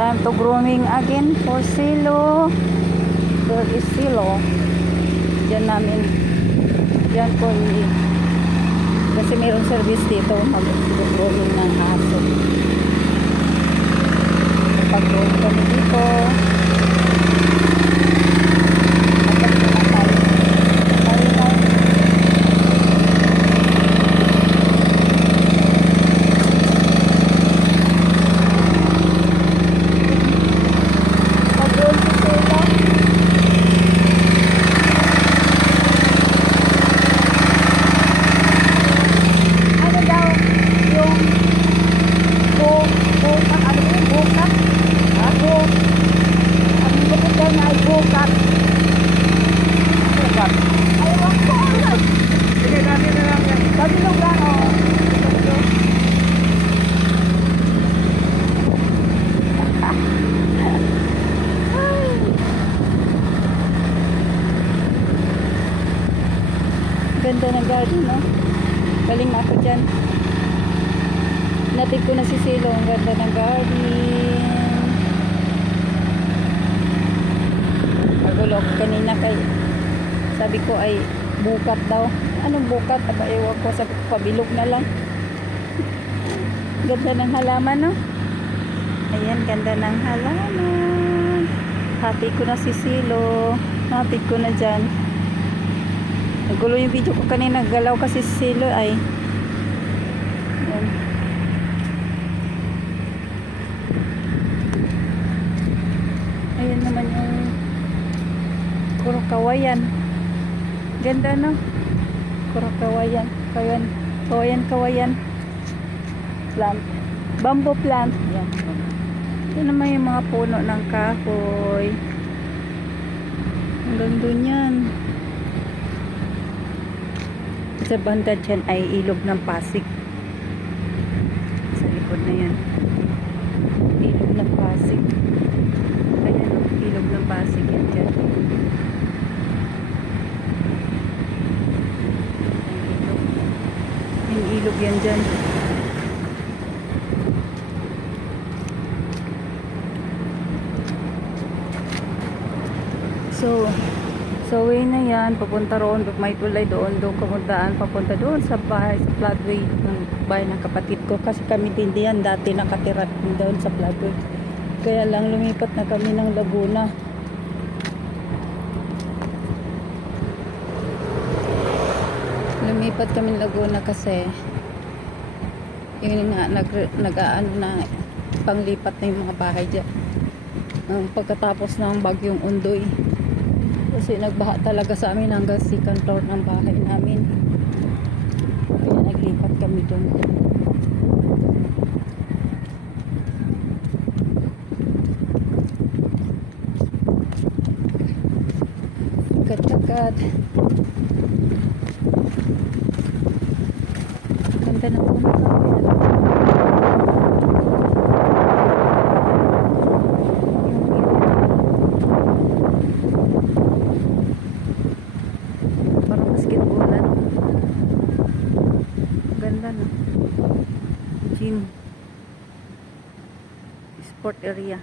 Time to grooming again for silo. There is silo. Diyan namin. Diyan ko kasi mayroong service dito mag-grooming ng aso. Pag-groom kami dito. Ganda ng garden, no? Galing na ako dyan. Natin ko na si Silo. Ang ganda ng garden. Magulog kanina kay sabi ko ay bukat daw. Anong bukat? Aba, ewan ko. Sabi ko, pabilog na lang. Ganda ng halaman, no? Ayan, ganda ng halaman. Happy ko na si Silo. Happy ko na dyan. Nagulo yung video ko kanina, galaw kasi si Silo ay. Ayan. Ayan naman yung puro kawayan. Ganda, no? Puro kawayan. Kawayan. Plant. Bamboo plant. Ayan. Ito naman yung mga puno ng kahoy. Ang ganda yan. Sa banda dyan ay ilog ng Pasig. Sa likod na yan. Ilog ng Pasig. Ayan o, ilog ng Pasig yan dyan. Yung ilog yan dyan. So way na yan, papunta roon, may tulay doon kamuntaan, papunta doon sa bahay, sa floodway ng bahay ng kapatid ko. Kasi kami din diyan, dati nakatira doon sa floodway. Kaya lang lumipat na kami ng Laguna. Lumipat kami ng Laguna kasi yun nga, nag-aano na panglipat na yung mga bahay dyan. Pagkatapos ng bagyong Undoy. Kasi nagbaha talaga sa amin hanggang second floor ng bahay namin. Kaya naglipat kami doon. Kat-kat. Ganda na po na kami. Ganda, no? Gym sport area.